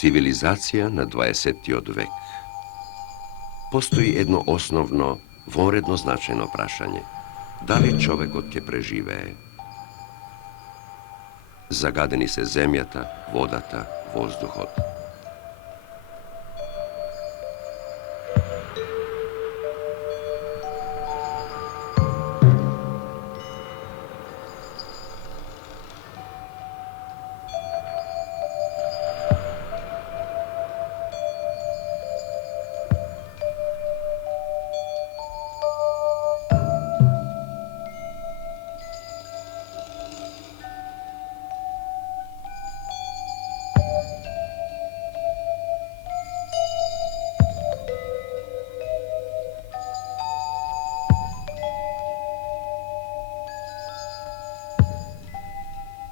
Civilizacija na 20. vek. Postoji jedno osnovno, vonredno značajno prašanje. Da li čovek otke prežive? Zagadeni se zemjata, vodata, vozduhot.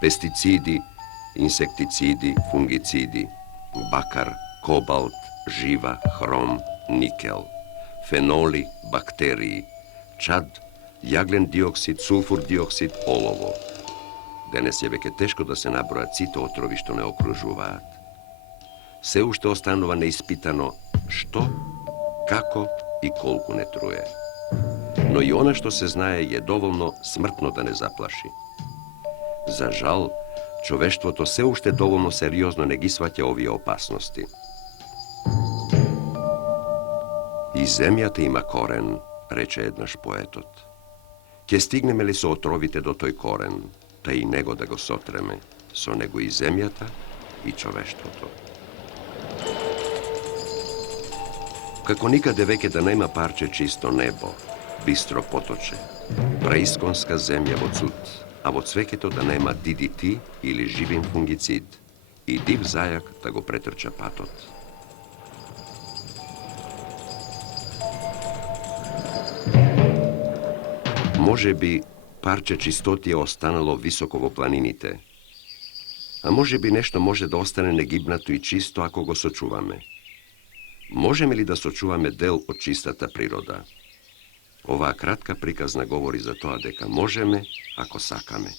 Pesticidi, insekticidi, fungicidi, bakar, kobalt, živa, hrom, nikel, fenoli, bakteriji, čad, jagljen dioksid, sulfur dioksid, olovo. Денес je веќе тешко да се набројат сите отрови што не окружуваат. Се уште останува неиспитано што, како и колку не труе. Но и она што се знае е доволно смртно да не заплаши. За жал, човештвото се уште доволно сериозно не ги сваќа овие опасности. И земјата има корен, рече еднаш поетот. Ке стигнеме ли со отровите до тој корен, та и него да го сотреме, со него и земјата и човештвото. Како никаде веќе да нема парче чисто небо, бистро поточе, преисконска земја во цуд, а во цвеќето да нема DDT или живин фунгицид и див зајак да го претрча патот. Може би парче чистоти е останало високо во планините, а може би нешто може да остане негибнато и чисто ако го сочуваме. Можеме ли да сочуваме дел од чистата природа? Оваа кратка приказна говори за тоа дека можеме, ако сакаме.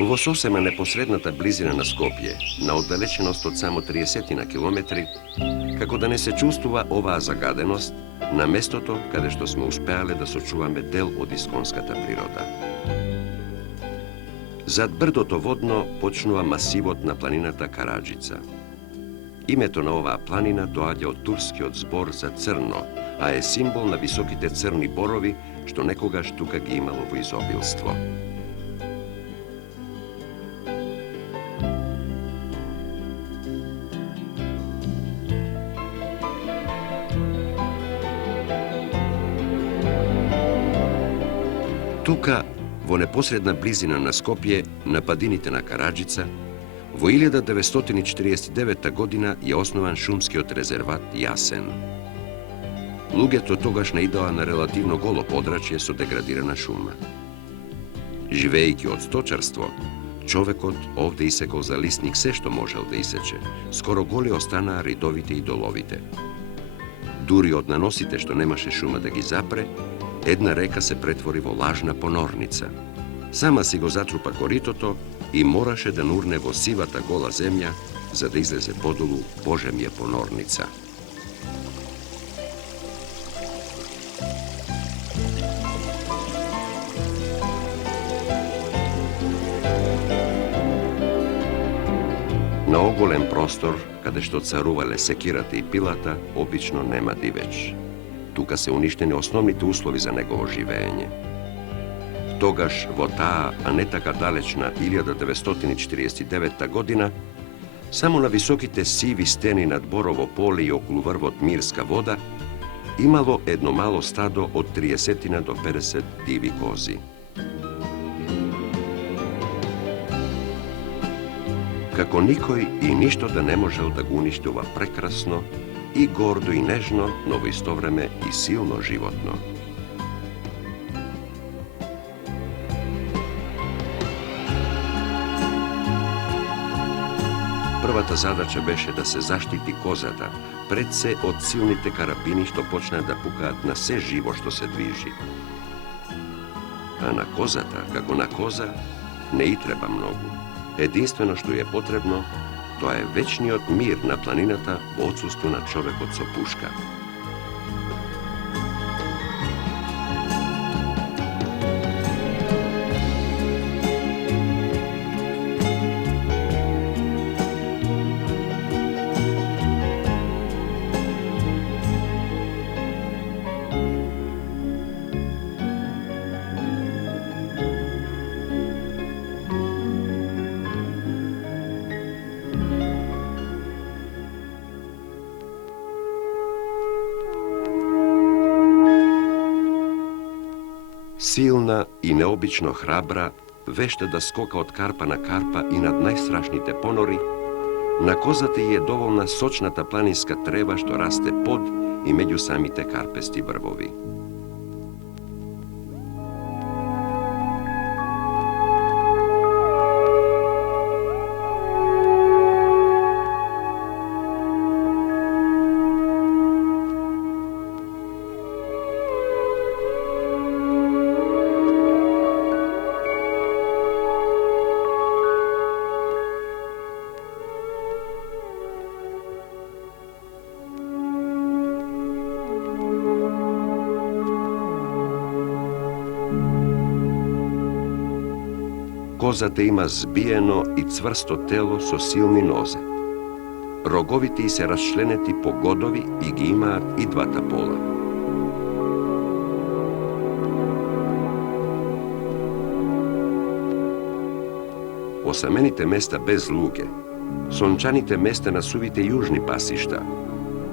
Во сосема непосредната близина на Скопје, на оддалеченост од само 30 на километри, како да не се чувствува оваа загаденост на местото каде што сме успеале да сочуваме дел од исконската природа. Зад брдото водно почнува масивот на планината Караџица. Името на оваа планина доаѓа од турскиот збор за црно, а е символ на високите црни борови што некогаш тука ги имало во изобилство. Тука, во непосредна близина на Скопје, на падините на Караџица, во 1949 година е основан шумскиот резерват Јасен. Луѓето тогаш наидоа на релативно голо подрачје со деградирана шума. Живеејќи од сточарство, човекот овде исекол за лисник се што можел да исече. Скоро голи останаа ридовите и доловите. Дури од наносите што немаше шума да ги запре, една река се претвори во лажна понорница. Сама си го затрупа коритото и мораше да нурне во сивата гола земја за да излезе подолу Божемја понорница. На оголем простор, каде што царувале секирата и пилата, обично нема дивеч. Тука се уништени основните услови за негово живеење. Тогаш, во таа, а не така далечна 1949 година, само на високите сиви стени над Борово поле и околу врвот Мирска вода, имало едно мало стадо од 30 до 50 диви кози. Како никој и ништо да не можел да го уништи ова прекрасно i gordo i nežno, no u isto vreme i silno životno. Prvата zadaća beše da se zaštiti kozata, pred se od silните karabini što počne da pukaat na sve živo što se dviži. A na kozata, kako na koza, ne i treba mnogo. Jedinstveno što je potrebno, to je večniot mir na planinata u odsustvu na čovek od sopuška. Silna i neobično hrabra, vešta da skoka od karpa na karpa i nad najstrašnite ponori, na kozate je dovoljna sočnata planinska treva što raste pod i među samite karpesti vrvovi. Kozate ima zbijeno i cvrsto telo so silni noze. Rogoviti se raščleneti po godovi i gi imaat i dvata pola. Osamenite mesta bez luge, sončanite mesta na suvite južni pasišta,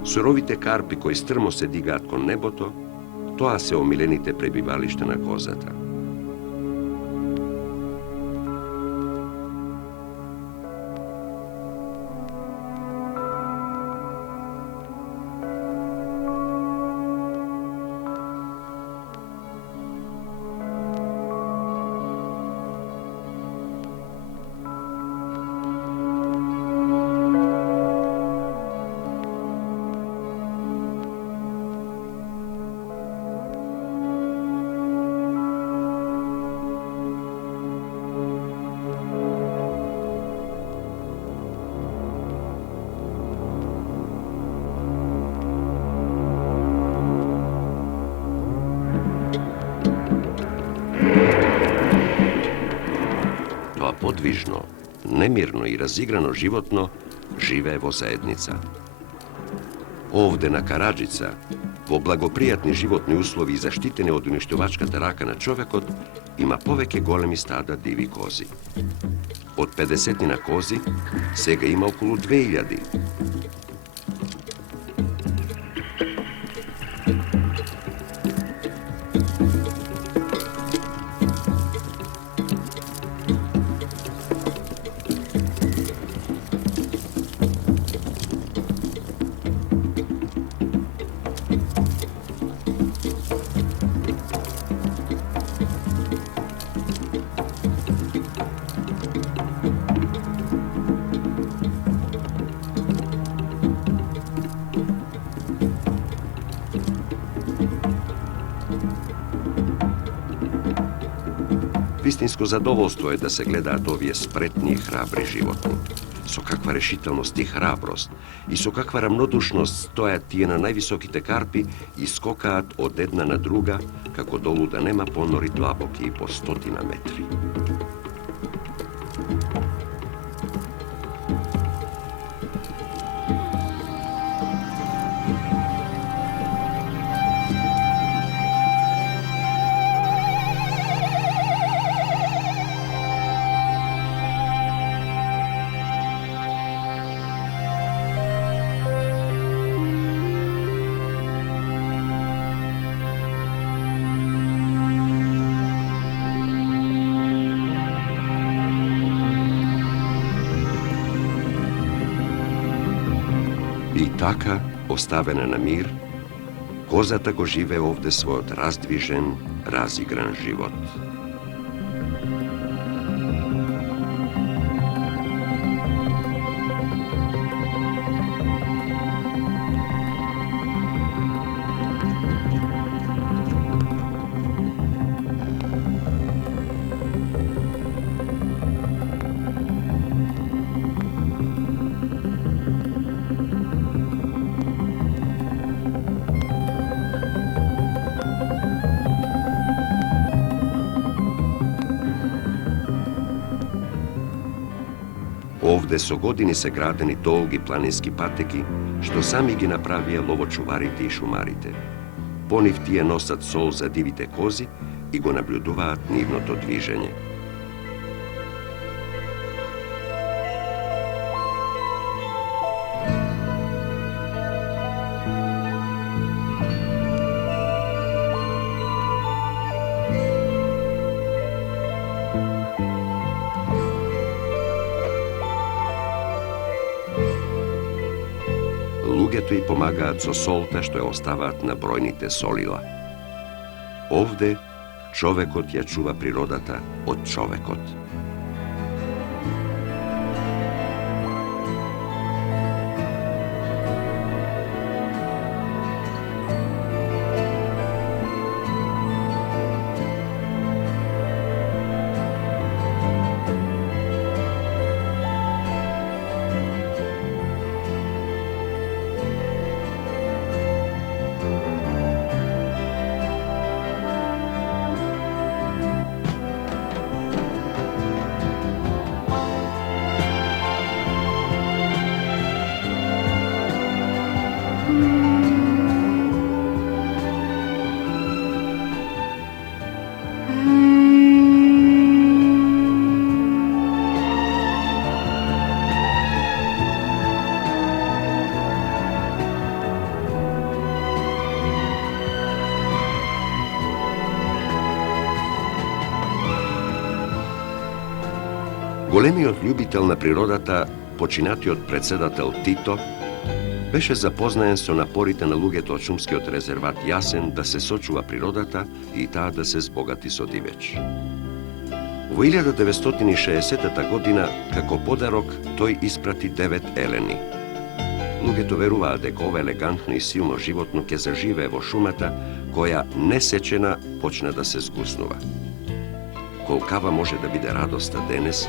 surovite karpi koji strmo se digaat kon neboto, toa se omilenite prebivališta na kozata. Podvižno, nemirno i razigrano životno žive vo zajednica. Ovde na Karadžica, vo blagoprijatni životni uslovi zaštitene od uništovačkata raka na čovekot, ima poveke golemi stada divi kozi. Od 50 kozi, sega ima okolo 2000. Istinsko zadovoljstvo je da se gledaat ovije spretni i hrabri životni. So kakva rešitelnost i hrabrost i so kakva ravnodušnost stojati na najvisokite karpi i skokaat od jedna na druga, kako dolu da nema ponori dlaboki i po 100 metri. I taka ostavena na mir, koza tako žive ovde svoj razdvižen, razigran život. Ovde su godini se gradeni dolgi planinski pateki, što sami gi napravije lovočuvarite i šumarite. Poniv ti je nosat sol za divite kozi i go nabljuduvat nivno to dviženje. Lugetu i pomagaat so solta što je ostavat na brojnite solila. Ovde čovekot je čuva prirodata od čovekot. Големиот љубител на природата, починатиот председател Тито, беше запознаен со напорите на луѓето од шумскиот резерват Јасен да се сочува природата и таа да се збогати со дивеч. Во 1960 година, како подарок, тој испрати 9 елени. Луѓето веруваат дека ова елегантно и силно животно ќе заживее во шумата, која несечена почна да се згуснува. Колкава може да биде радоста денес,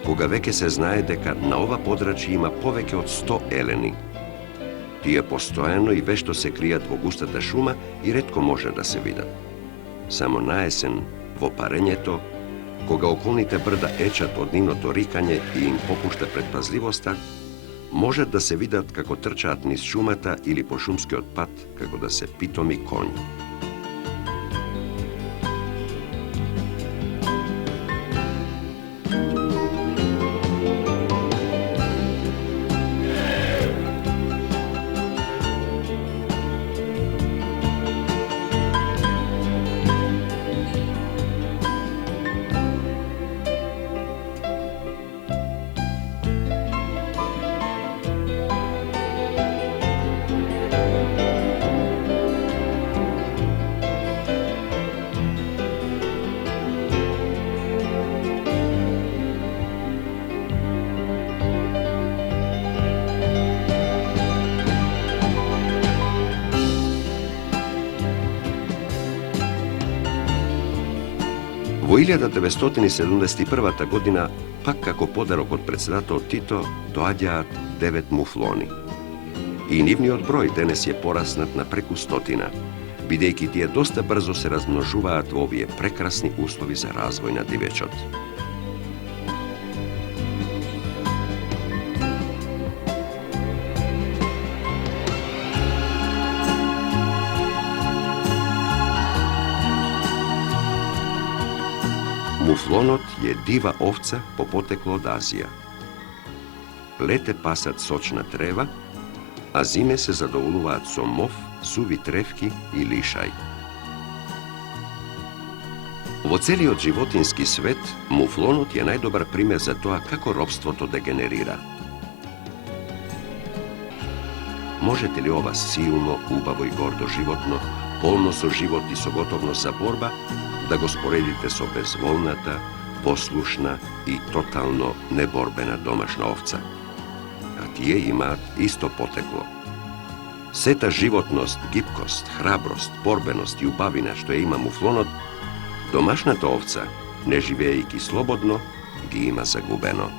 кога веќе се знае дека на ова подрачје има повеќе од 100 елени. Тие постојано и вешто се кријат во густата шума и ретко може да се видат. Само наесен, во парењето, кога околните брда ечат од нивното рикање и им попушта предпазливоста, можат да се видат како трчаат низ шумата или по шумскиот пат како да се питоми коњи. Во 1971 година, пак како подарок од председател Тито, доаѓаат 9 муфлони. И нивниот број денес е пораснат на преку 100, бидејќи тие доста брзо се размножуваат во овие прекрасни услови за развој на дивечот. Муфлонот е дива овца по потекло од Азија. Лете пасат сочна трева, а зиме се задоволуваат со мов, суви тревки и лишај. Во целиот животински свет, муфлонот е најдобар пример за тоа како робството дегенерира. možete li ova silno, ubavo i gordo životno, polno so život i so gotovnost za borba, da go sporedite so bezvolnata, poslušna i totalno neborbena domašna ovca. A tije ima isto poteklo. Seta životnost, gibkost, hrabrost, borbenost i ubavina što je ima muflonot, domašnata ovca, ne živejiki slobodno, gi ima zagubeno.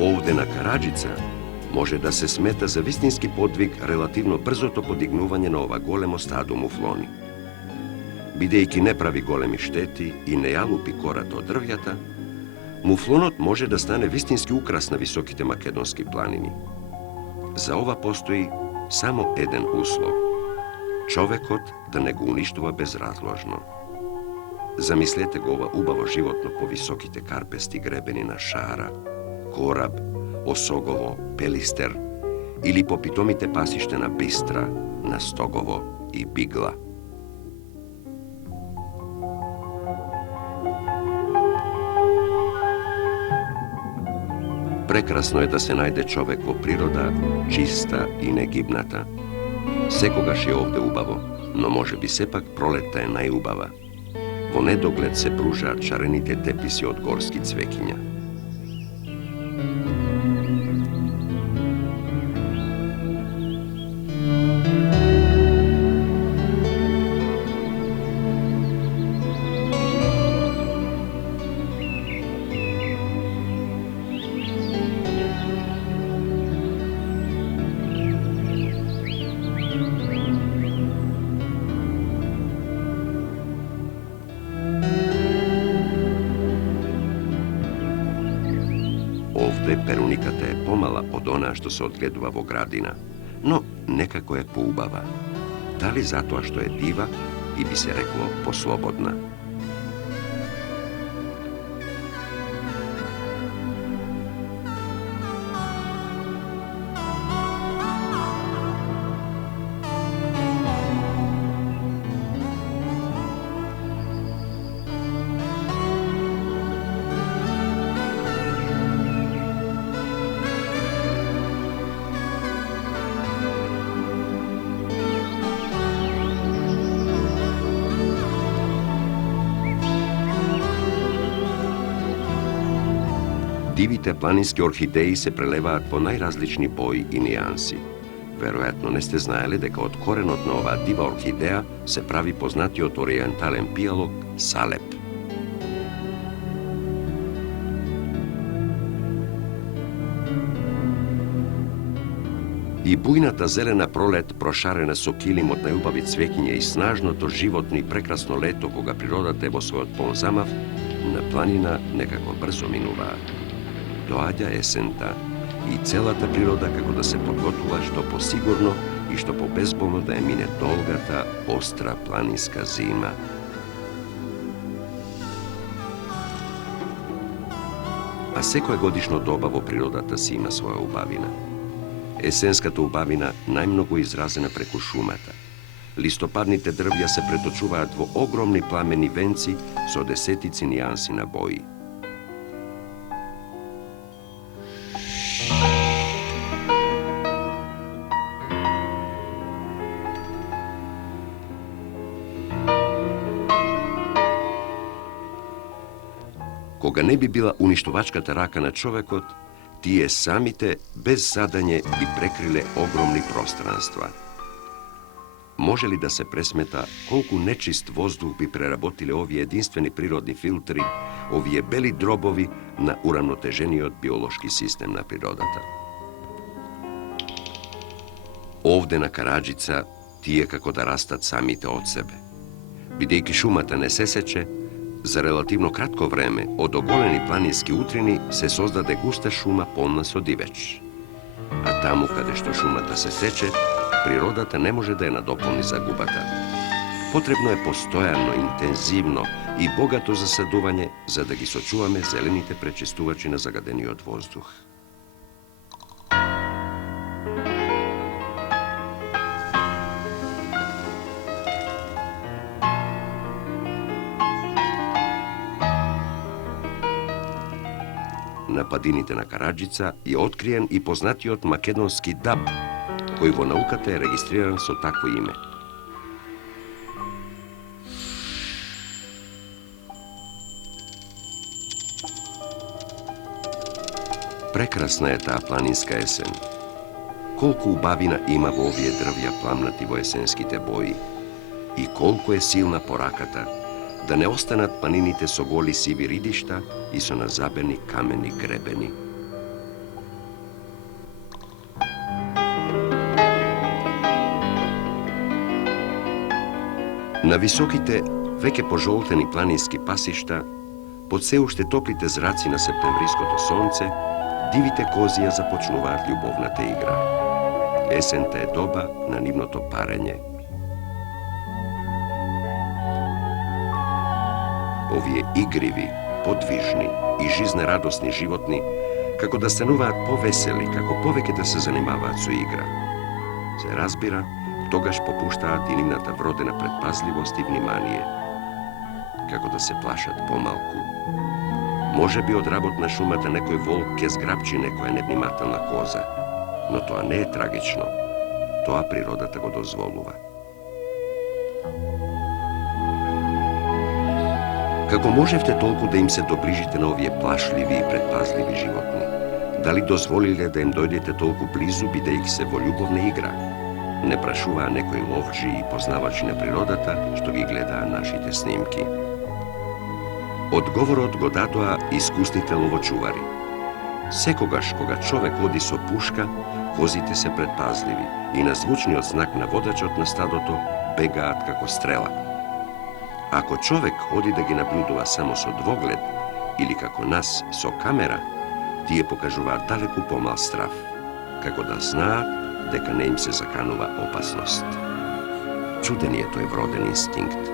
Ovdena Karadžica može da se smeta za vistinski podvig relativno brzo to podignuvanje na ova golemo stado mufloni. Bidejki ne pravi golemi šteti i ne jalupi korat od drvjata, muflonot može da stane vistinski ukras na visokite makedonski planini. Za ova postoji samo jedan uslov. Čovekot da ne go uništova bezrazložno. Zamislete go ova ubavo životno po visokite karpesti grebenina Šara, Korab, Osogovo, Pelister ili po pitomite pasište na Bistra, na Stogovo i Bigla. Prekrasno je da se najde čovekovo priroda, čista i negibnata. Sekogaš je ovde ubavo, no može bi sepak proleta je najubava. Vo nedogled se pruža čarenite tepisi od gorskih cvekinja. Ovde perunikata je pomala od ona što se odgledува vo gradina, no nekako je poubava. Da li zato što je diva i bi se reklo poslobodna. Divite planinski orhideji se prelevaat po najrazlični boji i nijansi. Verovatno ne ste znali da od korenotna ova diva orhideja se pravi poznati od orijentalen pijalog salep. I bujnata zelena prolet prošarena so kilim od najubavi cvekinje i snažno to životno i prekrasno leto koga priroda tebo svoj odpolzamav, na planina nekako brzo minuva. Doađa esenta i celata priroda kako da se podgotuva što posigurno i što po bezbolno da je mine dolgata, ostra planinska zima. A sekoje godišno dobavo prirodata si ima svoja ubavina. Esenskata ubavina najmnogo izrazena preko šumata. Listopadnite drvja se pretočuvaat vo ogromni plameni venci so desetici nijansi na boji. Koga ne bi bila uništovačkata raka na čovekot, tije samite bez zadanje bi prekrile ogromni prostranstva. Može li da se presmeta koliko nečist vozduh bi prerabotili ovi jedinstveni prirodni filtri, ovi beli drobovi na uravnoteženi od biološki sistem na prirodata? Ovde na Karadžica tije kako da rastat samite od sebe. Bidejki šumata ne se seče, za relativno kratko vreme od ogoleni planinski utrini se sozdade gusta šuma polna so diveć. A tamo kada što šumata se seče, prirodata ne može da je nadopolni za gubata. Potrebno je postojano, intenzivno i bogato zasaduvanje za da gi sočuvame zelenite prečistuvači na zagadeni od vozduh. na падините на Караджица je otkrijen i poznatiот македонски даб, кој во науката е регистриран со такво име. Прекрасна е таа планинска есен. Колку убавина има во овие дрвја пламнати во есенските бои и колку е силна пораката да не останат планините со голи сиви ридишта и со назабени камени гребени. На високите, веќе пожолтени планински пасишта, под се уште топлите зраци на септемвриското сонце, дивите козија започнуваат љубовната игра. Есента е доба на нивното парење. Овие игриви, подвижни и жизнерадосни животни, како да стануваат повесели, како повеќе да се занимаваат со игра. Се разбира, тогаш попуштаат и нивната вродена предпазливост и внимание, како да се плашат помалку. Може би од работ на шумата некој волк ке зграбчи некоја невнимателна коза, но тоа не е трагично. Тоа природата го дозволува. Како можевте толку да им се доближите на овие плашливи и предпазливи животни? Дали дозволиле да им дојдете толку близу, бидејќи се во љубовна игра? Не прашуваа некои ловджи и познавачи на природата што ги гледаа нашите снимки. Одговорот го дадоа искусните ловочувари. Секогаш кога човек оди со пушка, козите се предпазливи и на звучниот знак на водачот на стадото бегаат како стрела. Ако човек оди да ги наблюдува само со двоглед или како нас со камера, тие покажуваат далеку помал страв, како да знаат дека не им се заканува опасност. Чуден е тој вроден инстинкт.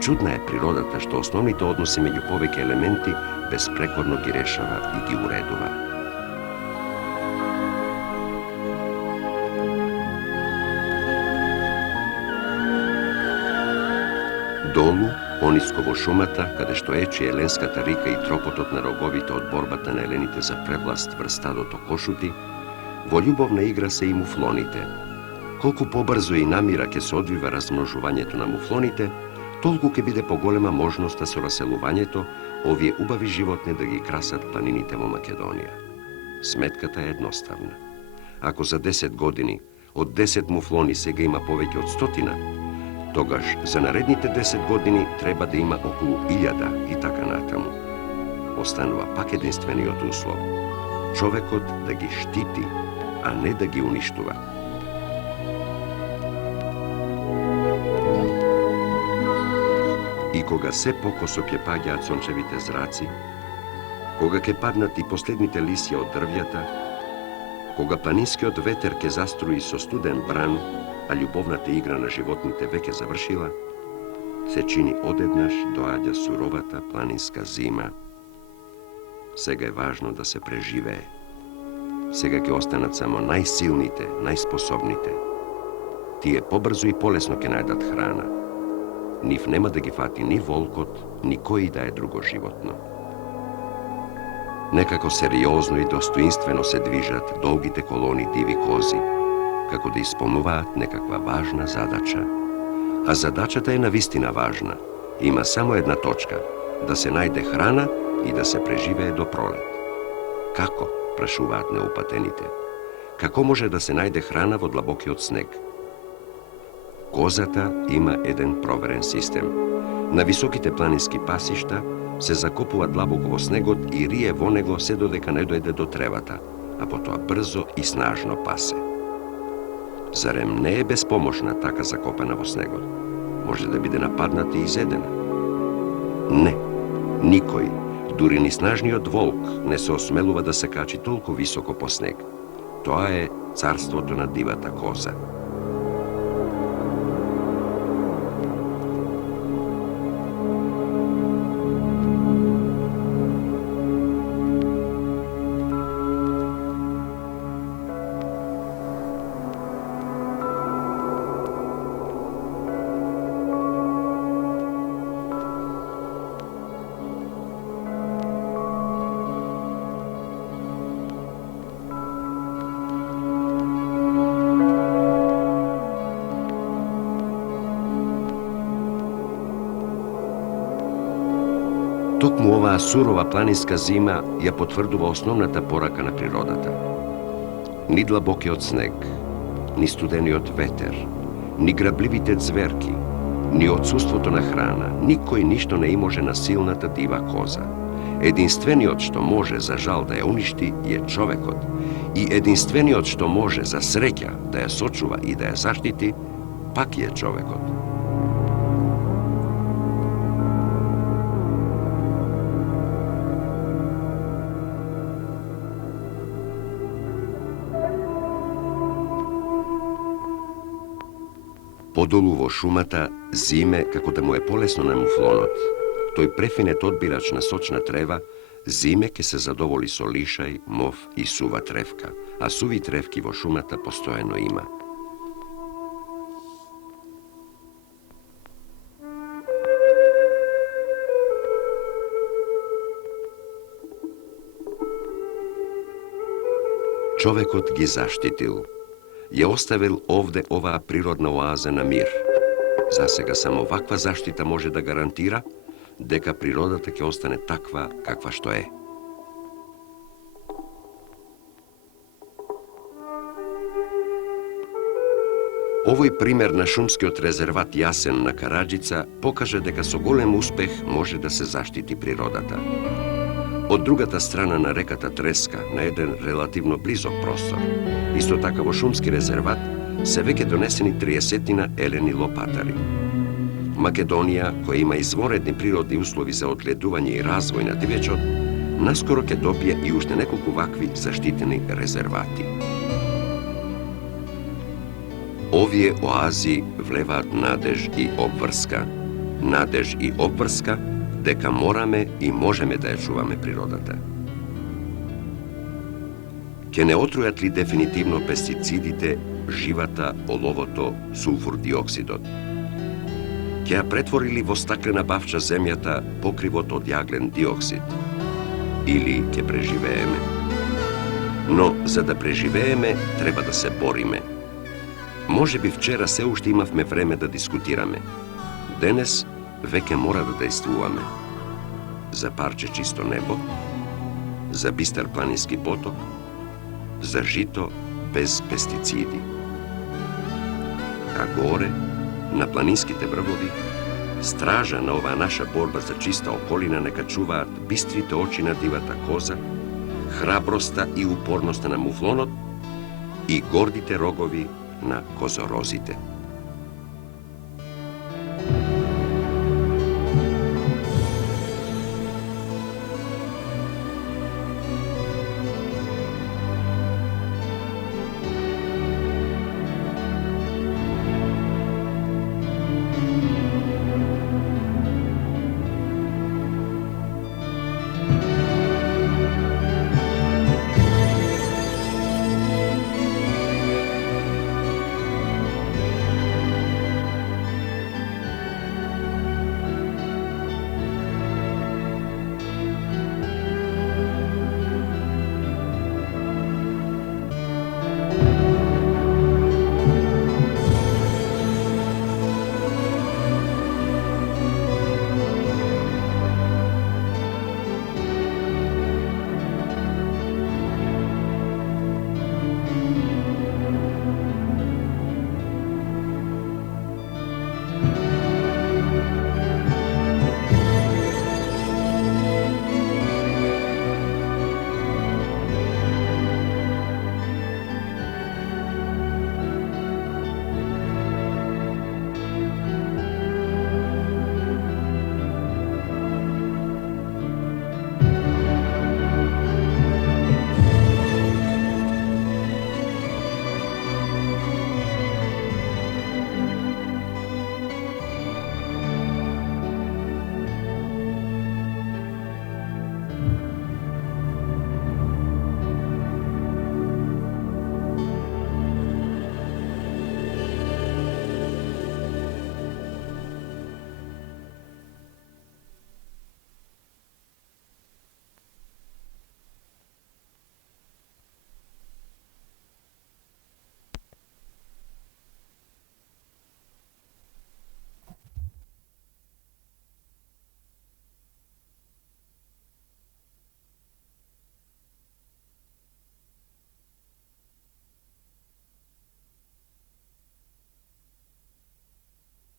Чудна е природата што основните односи меѓу повеќе елементи безпрекорно ги решава и ги уредува. Долу, пониско во шумата, каде што ече Еленската рика и тропотот на роговите од борбата на елените за превласт врз стадото кошути, во љубовна игра се и муфлоните. Колку побрзо и намира ќе се одвива размножувањето на муфлоните, толку ќе биде поголема можноста со раселувањето овие убави животни да ги красат планините во Македонија. Сметката е едноставна. Ако за 10 години од 10 муфлони сега има повеќе од 100, тогаш за наредните 10 години треба да има околу 1000 и така натаму. Останува пак единствениот услов – човекот да ги штити, а не да ги уништува. И кога се покосо ќе паѓаат сончевите зраци, кога ќе паднат и последните лисја од дрвјата, кога планинскиот ветер ќе заструи со студен бран, а љубовната игра на животните веќе завршила, се чини одеднаш доаѓа суровата планинска зима. Сега е важно да се преживее. Сега ќе останат само најсилните, најспособните. Тие побрзо и полесно ќе најдат храна. Нив нема да ги фати ни волкот, ни кој да е друго животно. Некако сериозно и достоинствено се движат долгите колони диви кози, како да исполнуваат некаква важна задача. А задачата е навистина важна. Има само една точка – да се најде храна и да се преживее до пролет. Како? Прашуваат неупатените. Како може да се најде храна во длабокиот снег? Козата има еден проверен систем. На високите планински пасишта се закопува длабоко во снегот и рие во него се додека не дојде до тревата, а потоа брзо и снажно пасе. Зарем не е безпомошна така закопана во снегот? Може да биде нападната и изедена? Не, никој, дури ни снажниот волк не се осмелува да се качи толку високо по снег. Тоа е царството на дивата коза. Токму оваа сурова планинска зима ја потврдува основната порака на природата. Ни длабокиот снег, ни студениот ветер, ни грабливите зверки, ни отсуството на храна, никој ништо не и може на силната дива коза. Единствениот што може за жал да ја уништи е човекот и единствениот што може за среќа да ја сочува и да ја заштити, пак е човекот. Подолу во шумата, зиме, како да му е полесно на муфлонот, тој префинет одбирач на сочна трева, зиме ке се задоволи со лишај, мов и сува тревка, а суви тревки во шумата постојано има. Човекот ги заштитил. Ја оставил овде оваа природна оаза на мир. Засега само ваква заштита може да гарантира дека природата ќе остане таква каква што е. Овој пример на шумскиот резерват Јасен на Караџица покаже дека со голем успех може да се заштити природата. Од другата страна на реката Треска, на еден релативно близок простор, исто така во шумски резерват, се веќе донесени 30 елени лопатари. Македонија, која има изворедни природни услови за одледување и развој на дивечот, наскоро ќе добие и уште неколку вакви заштитени резервати. Овие оази влеваат надеж и обврска, дека мораме и можеме да ја чуваме природата. Ке не отрујат ли дефинитивно пестицидите, живата, оловото, сулфур диоксидот? Ке ја претвори ли во стаклена бавча земјата покривот од јаглен диоксид? Или ке преживееме? Но за да преживееме, треба да се бориме. Може би вчера се уште имавме време да дискутираме. Денес веќе мора да действуваме. За парче чисто небо, за бистар планински поток, за жито без пестициди. А горе, на планинските врвови, стража на оваа наша борба за чиста околина нека чуваат бистрите очи на дивата коза, храброста и упорноста на муфлонот и гордите рогови на козорозите.